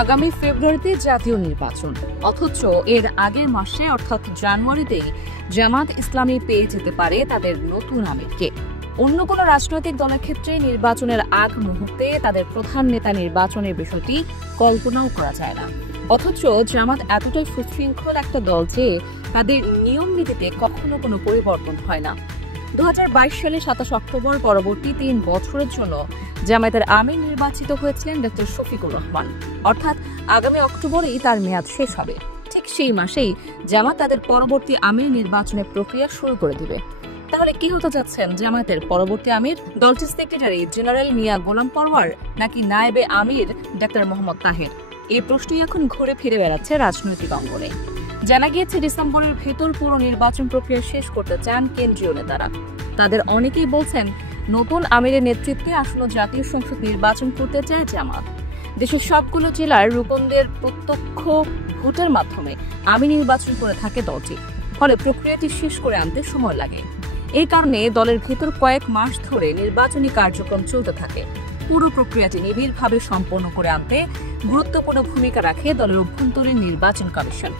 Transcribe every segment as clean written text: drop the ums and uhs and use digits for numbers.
আগামী ফেব্রুয়ারিতে জাতীয় নির্বাচন, অথচ এর আগের মাসে অর্থাৎ জানুয়ারিতেই জামাত ইসলামী পেয়ে যেতে পারে তাদের নতুন আমিরকে। অন্য কোনো রাজনৈতিক দলের ক্ষেত্রে নির্বাচনের আগ মুহূর্তে তাদের প্রধান নেতা নির্বাচনের বিষয়টি কল্পনাও করা যায় না। অথচ জামাত এতটাই সুশৃঙ্খল একটা দল যে তাদের নিয়ম নীতিতে কখনো কোনো পরিবর্তন হয় না। 2022 সালে 27 অক্টোবর পরবর্তী 3 বছরের জন্য জামায়াতের আমির নির্বাচিত হয়েছিলেন ডক্টর শফিকুর রহমান। অর্থাৎ আগামী অক্টোবরেই তার মেয়াদ শেষ হবে। ঠিক সেই মাসেই জামাত তাদের পরবর্তী আমির নির্বাচনের প্রক্রিয়া শুরু করে দিবে। তাহলে কি হতে যাচ্ছেন জামায়াতের পরবর্তী আমির? দলটির সেক্রেটারি জেনারেল মিয়া গোলাম পরওয়ার নাকি নায়েবে আমির ডক্টর মোহাম্মদ তাহের? এই প্রশ্নই এখন ঘুরে ফিরে বেড়াচ্ছে রাজনৈতিক অঙ্গনে। জানা গিয়েছে ডিসেম্বরের ভেতর পুরো নির্বাচন প্রক্রিয়া শেষ করতে চান কেন্দ্রীয় নেতারা। তাদের অনেকেই বলছেন নতুন আমিরের নেতৃত্বে আসন্ন জাতীয় সংসদ নির্বাচন করতে চায় জামাত। দেশের সবগুলো জেলার রুকনদের প্রত্যক্ষ ভোটের মাধ্যমে আমির নির্বাচন করে থাকে দলটি। ফলে প্রক্রিয়াটি শেষ করে আনতে সময় লাগে। এই কারণে দলের ভেতর কয়েক মাস ধরে নির্বাচনী কার্যক্রম চলতে থাকে। পুরো প্রক্রিয়াটি নিবিড়ভাবে সম্পন্ন করে আনতে গুরুত্বপূর্ণ ভূমিকা রাখে দলের অভ্যন্তরীণ নির্বাচন কমিশন।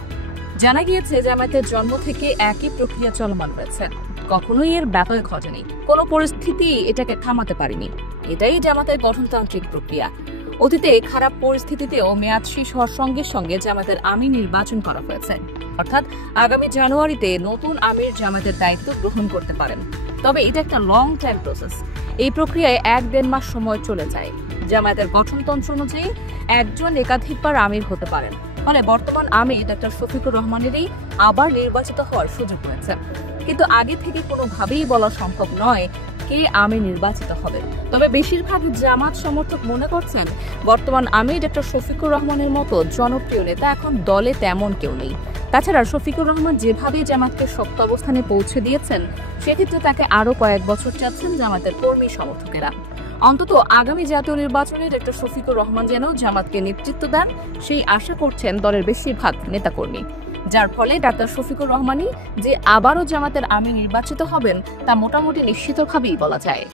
জানা গিয়েছে জামায়াতের জন্ম থেকে একই প্রক্রিয়া চলমান রয়েছে, কখনোই এর ব্যত্যয় ঘটেনি। কোনো পরিস্থিতি এটাকে থামাতে পারেনি। এটাই জামাতের গঠনতান্ত্রিক প্রক্রিয়া। অতীতে খারাপ পরিস্থিতিতেও মেয়াদ শেষ হওয়ার সঙ্গে সঙ্গে জামায়াতের আমির নির্বাচন করা হয়েছে। অর্থাৎ আগামী জানুয়ারিতে নতুন আমির জামায়াতের দায়িত্ব গ্রহণ করতে পারেন। তবে এটা একটা লং টাইম প্রসেস। এই প্রক্রিয়ায় 1-1.5 মাস সময় চলে যায়। জামায়াতের গঠনতন্ত্র অনুযায়ী একজন একাধিকবার আমির হতে পারেন। ফলে বর্তমান আমির ডক্টর শফিকুর রহমানেরই আবার নির্বাচিত হওয়ার সুযোগ রয়েছে। কিন্তু আগে থেকে কোনোভাবেই বলা সম্ভব নয় কে আমির নির্বাচিত হবে। তবে বেশিরভাগ জামাত সমর্থক মনে করছেন বর্তমান আমির ডক্টর শফিকুর রহমানের মতো জনপ্রিয় নেতা এখন দলে তেমন কেউ নেই। তাছাড়া শফিকুর রহমান যেভাবে জামাতকে শক্ত অবস্থানে পৌঁছে দিয়েছেন, সেক্ষেত্রে তাকে আরো কয়েক বছর চাচ্ছেন জামাতের কর্মী সমর্থকেরা। অন্তত আগামী জাতীয় নির্বাচনে ডক্টর শফিকুর রহমান যেন জামাতকে নেতৃত্ব দেন, সেই আশা করছেন দলের বেশিরভাগ নেতাকর্মী। যার ফলে ডাক্তার শফিকুর রহমানই যে আবারও জামাতের আমির নির্বাচিত হবেন তা মোটামুটি নিশ্চিতভাবেই বলা যায়।